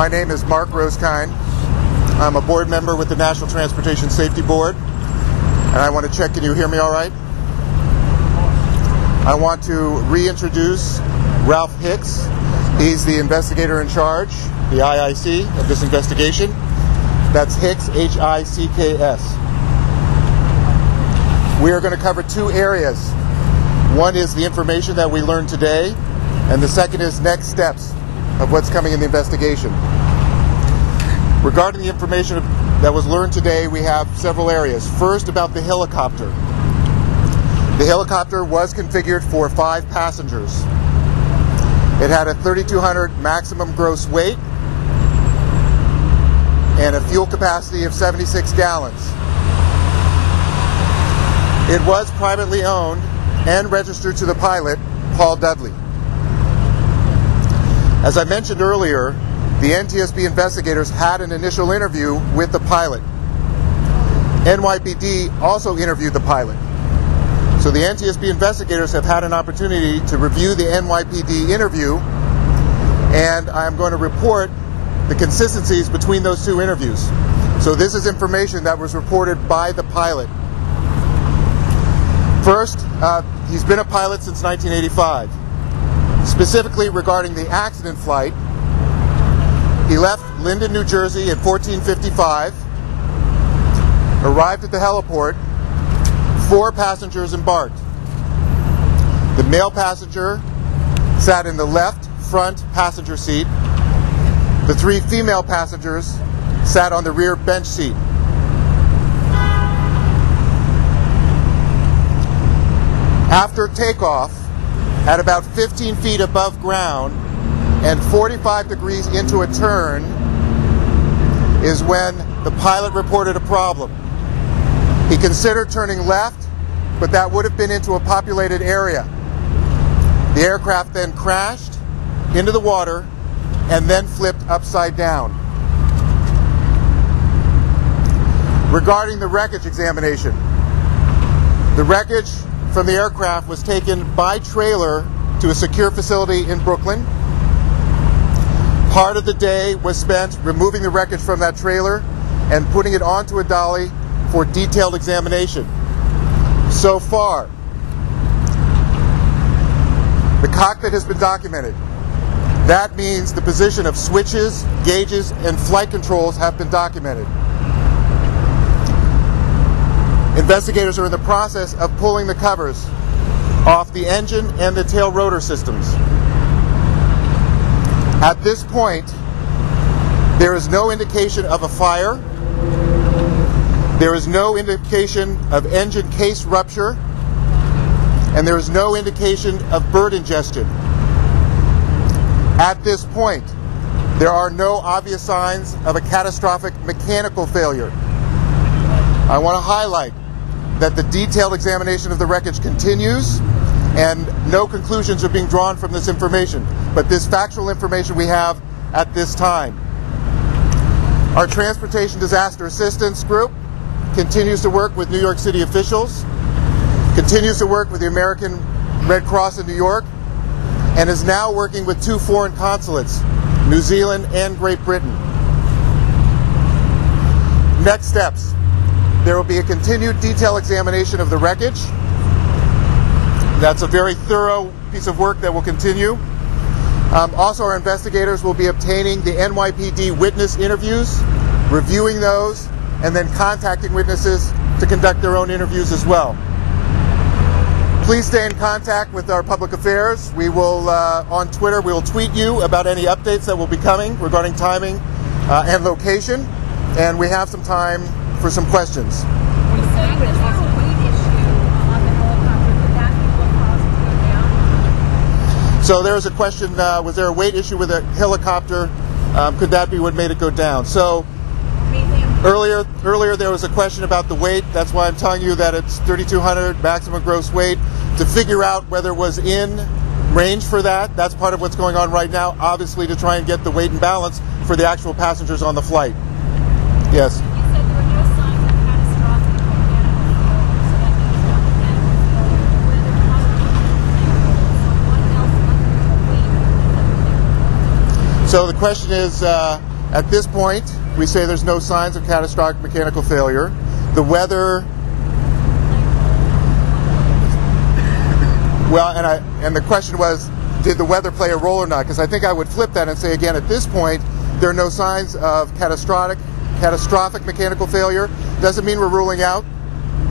My name is Mark Rosekind. I'm a board member with the National Transportation Safety Board, and I want to check, can you hear me all right? I want to reintroduce Ralph Hicks. He's the investigator in charge, the IIC, of this investigation. That's Hicks, H-I-C-K-S. We are going to cover two areas. One is the information that we learned today, and the second is next steps of what's coming in the investigation. Regarding the information that was learned today, we have several areas. First, about the helicopter. The helicopter was configured for 5 passengers. It had a 3,200 maximum gross weight and a fuel capacity of 76 gallons. It was privately owned and registered to the pilot, Paul Dudley. As I mentioned earlier, the NTSB investigators had an initial interview with the pilot. NYPD also interviewed the pilot. So the NTSB investigators have had an opportunity to review the NYPD interview, and I'm going to report the consistencies between those two interviews. So this is information that was reported by the pilot. First, he's been a pilot since 1985. Specifically regarding the accident flight, he left Linden, New Jersey at 14:55, arrived at the heliport, 4 passengers embarked. The male passenger sat in the left front passenger seat. The 3 female passengers sat on the rear bench seat. After takeoff, at about 15 feet above ground and 45 degrees into a turn, is when the pilot reported a problem. He considered turning left, but that would have been into a populated area. The aircraft then crashed into the water and then flipped upside down. Regarding the wreckage examination, the wreckage from the aircraft was taken by trailer to a secure facility in Brooklyn. Part of the day was spent removing the wreckage from that trailer and putting it onto a dolly for detailed examination. So far, the cockpit has been documented. That means the position of switches, gauges, and flight controls have been documented. Investigators are in the process of pulling the covers off the engine and the tail rotor systems. At this point, there is no indication of a fire. There is no indication of engine case rupture, and there is no indication of bird ingestion. At this point, there are no obvious signs of a catastrophic mechanical failure. I want to highlight that the detailed examination of the wreckage continues, and no conclusions are being drawn from this information, but this factual information we have at this time. Our Transportation Disaster Assistance Group continues to work with New York City officials, continues to work with the American Red Cross in New York, and is now working with 2 foreign consulates, New Zealand and Great Britain. Next steps. There will be a continued detailed examination of the wreckage. That's a very thorough piece of work that will continue. Also, our investigators will be obtaining the NYPD witness interviews, reviewing those, and then contacting witnesses to conduct their own interviews as well. Please stay in contact with our public affairs. We will, on Twitter, we will tweet you about any updates that will be coming regarding timing and location, and we have some time for some questions. So there was a question, was there a weight issue with a helicopter? Could that be what made it go down? So earlier there was a question about the weight. That's why I'm telling you that it's 3,200 maximum gross weight. To figure out whether it was in range for that, that's part of what's going on right now, obviously, to try and get the weight and balance for the actual passengers on the flight. Yes? So the question is, at this point, we say there's no signs of catastrophic mechanical failure. The weather, well, and the question was, did the weather play a role or not? Because I think I would flip that and say, again, at this point, there are no signs of catastrophic mechanical failure. Doesn't mean we're ruling out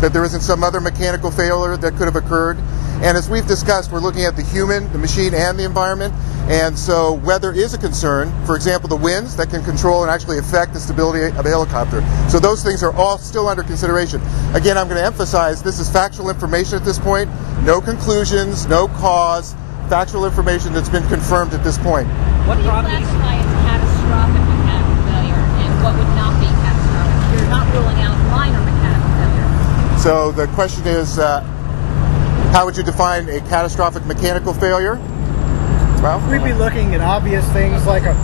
that there isn't some other mechanical failure that could have occurred. And as we've discussed, we're looking at the human, the machine, and the environment. And so weather is a concern. For example, the winds that can control and actually affect the stability of a helicopter. So those things are all still under consideration. Again, I'm going to emphasize this is factual information at this point. No conclusions, no cause, factual information that's been confirmed at this point. What do you classify as catastrophic mechanical failure and what would not be catastrophic? You're not ruling out minor mechanical failure. So the question is, how would you define a catastrophic mechanical failure? Well, we'd be looking at obvious things like a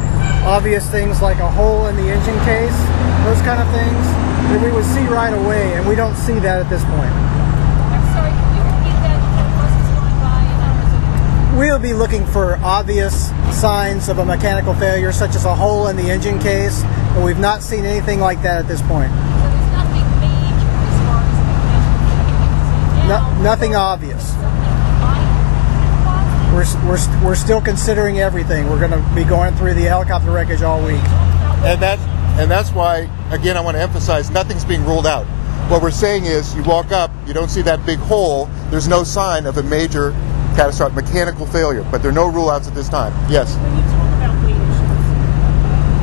hole in the engine case, those kind of things that we would see right away, and we don't see that at this point. I'm sorry, can you repeat that? The person's going by and others. We'll be looking for obvious signs of a mechanical failure, such as a hole in the engine case, but we've not seen anything like that at this point. So there's nothing major as far as mechanical failure. Nothing obvious. We're still considering everything. We're going to be going through the helicopter wreckage all week. And that's why, again, I want to emphasize nothing's being ruled out. What we're saying is you walk up, you don't see that big hole, there's no sign of a major catastrophic mechanical failure, but there are no rule outs at this time. Yes? When you talk about weight issues,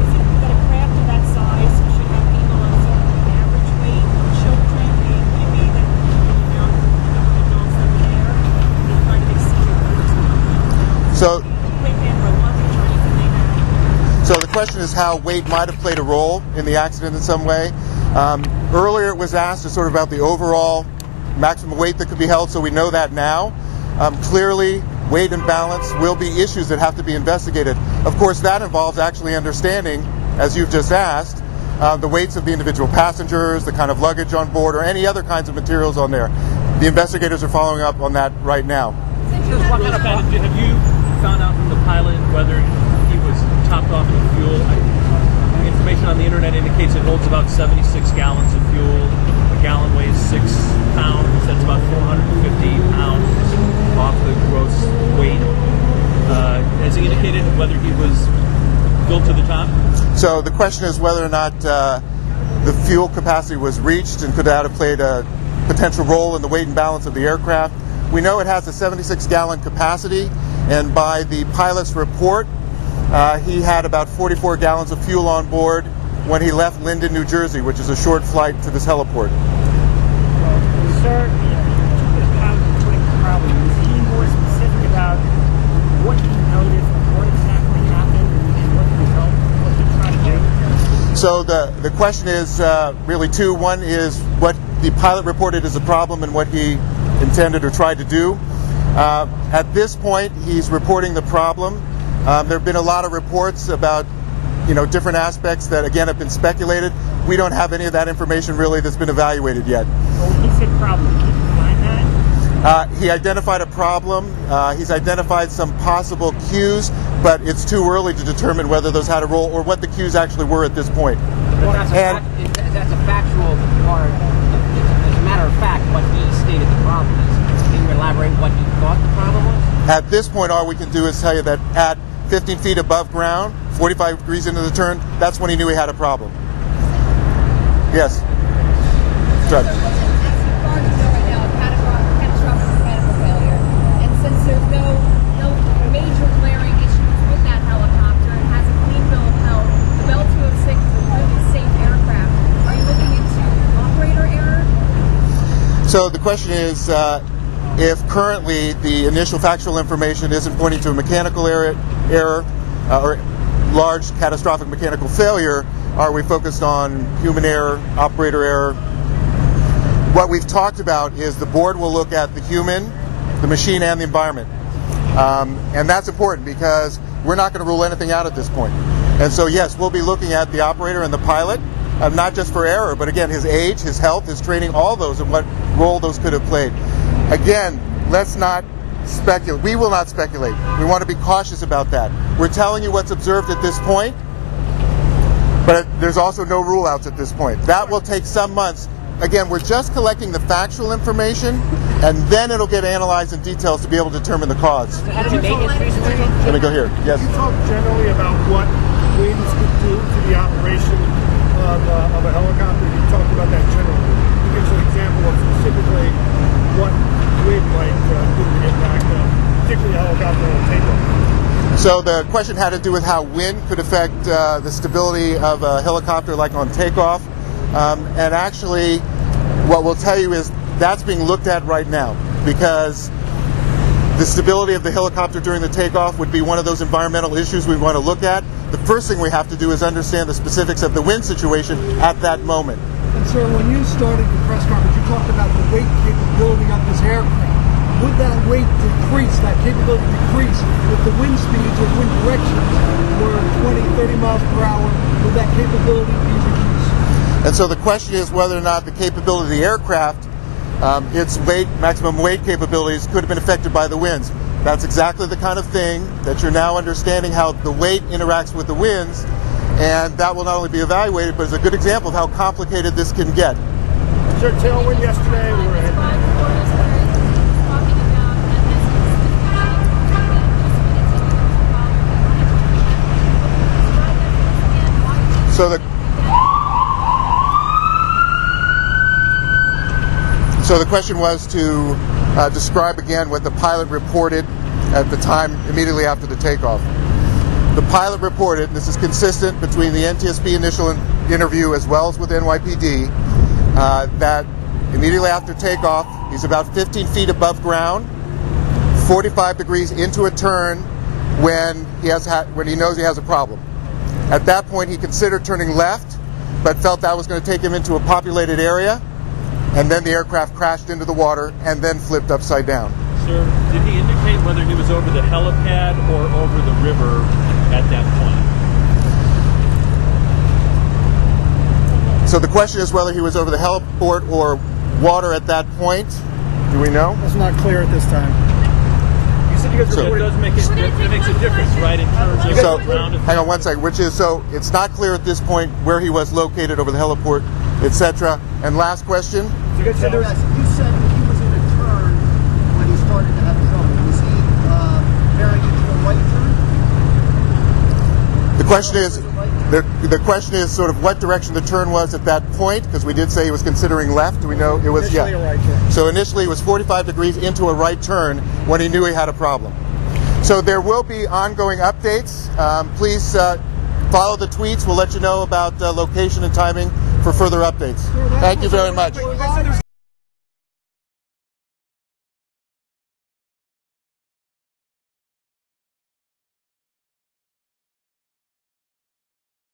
is it that a craft of that size should have people on sort of an average weight for children? It could be that adults that are there, they kind of exceed it. So, Equipment or luggage or anything they have. so the question is how weight might have played a role in the accident in some way. Earlier it was asked sort of about the overall maximum weight that could be held, so we know that now. Clearly, weight and balance will be issues that have to be investigated. Of course, that involves actually understanding, as you've just asked, the weights of the individual passengers, the kind of luggage on board, or any other kinds of materials on there. The investigators are following up on that right now. Have you found out from the pilot whether he was topped off in fuel? The information on the internet indicates it holds about 76 gallons of fuel. A gallon weighs 6 pounds. That's about 450 pounds off the gross weight. Has he indicated whether he was filled to the top? So the question is whether or not the fuel capacity was reached and could that have played a potential role in the weight and balance of the aircraft. We know it has a 76-gallon capacity, and by the pilot's report, he had about 44 gallons of fuel on board when he left Linden, New Jersey, which is a short flight to this heliport. Sir, how to put the problem, is he more specific about what he noticed, what exactly happened, and what the result, what he tried to do? So the question is really two. One is what the pilot reported as a problem and what he intended or tried to do. At this point, he's reporting the problem. There have been a lot of reports about different aspects that, again, have been speculated. We don't have any of that information really that's been evaluated yet. Well, he said problem. Did you find that? He identified a problem. He's identified some possible cues, but it's too early to determine whether those had a role or what the cues actually were at this point. Well, that's a factual part. As a matter of fact, what he stated the problem is. Can you elaborate what he thought the problem was? At this point, all we can do is tell you that at 15 feet above ground, 45 degrees into the turn, that's when he knew he had a problem. Yes. Good. As far as you know right now, catastrophic mechanical failure, and since there's no major glaring issues with that helicopter, it has a clean bill of health, the Bell 206 is a really safe aircraft. Are you looking into operator error? So the question is, if currently the initial factual information isn't pointing to a mechanical error or large catastrophic mechanical failure, are we focused on human error, operator error? What we've talked about is the board will look at the human, the machine, and the environment. And that's important because we're not going to rule anything out at this point. And so, yes, we'll be looking at the operator and the pilot, not just for error, but again, his age, his health, his training, all those, and what role those could have played. Again, let's not speculate. We will not speculate. We want to be cautious about that. We're telling you what's observed at this point. But there's also no rule outs at this point. That will take some months. Again, we're just collecting the factual information, and then it'll get analyzed in details to be able to determine the cause. Let me go here. Yes. Can you talk generally about what winds could do to the operation of a helicopter? You talked about that generally. Can you give us an example of specifically what wind might do to the impact of particularly a helicopter on takeoff? So the question had to do with how wind could affect the stability of a helicopter like on takeoff. And actually, what we'll tell you is that's being looked at right now, because the stability of the helicopter during the takeoff would be one of those environmental issues we want to look at. The first thing we have to do is understand the specifics of the wind situation at that moment. And sir, when you started the press conference, you talked about the weight capability of this aircraft. Would that weight decrease, that capability decrease, with the wind speeds or wind directions were 20, 30 miles per hour? Would that capability be reduced? And so the question is whether or not the capability of the aircraft, its weight, maximum weight capabilities, could have been affected by the winds. That's exactly the kind of thing that you're now understanding, how the weight interacts with the winds, and that will not only be evaluated, but is a good example of how complicated this can get. Was there a tailwind yesterday? So the question was to describe again what the pilot reported at the time immediately after the takeoff. The pilot reported, and this is consistent between the NTSB initial interview as well as with NYPD, that immediately after takeoff, he's about 15 feet above ground, 45 degrees into a turn when he knows he has a problem. At that point, he considered turning left, but felt that was going to take him into a populated area, and then the aircraft crashed into the water and then flipped upside down. Sir, did he indicate whether he was over the helipad or over the river at that point? So the question is whether he was over the heliport or water at that point. Do we know? That's not clear at this time. You said you guys So it does make it makes a difference, right, in terms of So, ground effect. hang on one second, which is, so it's not clear at this point where he was located over the heliport, etc. And last question? You guys said there was... You said he was in a turn when he started to have trouble. Was he bearing into a right turn? The question is sort of what direction the turn was at that point, because we did say he was considering left. Do we know it was? Initially a right turn. So initially it was 45 degrees into a right turn when he knew he had a problem. So there will be ongoing updates. Please follow the tweets. We'll let you know about location and timing for further updates. Thank you very much.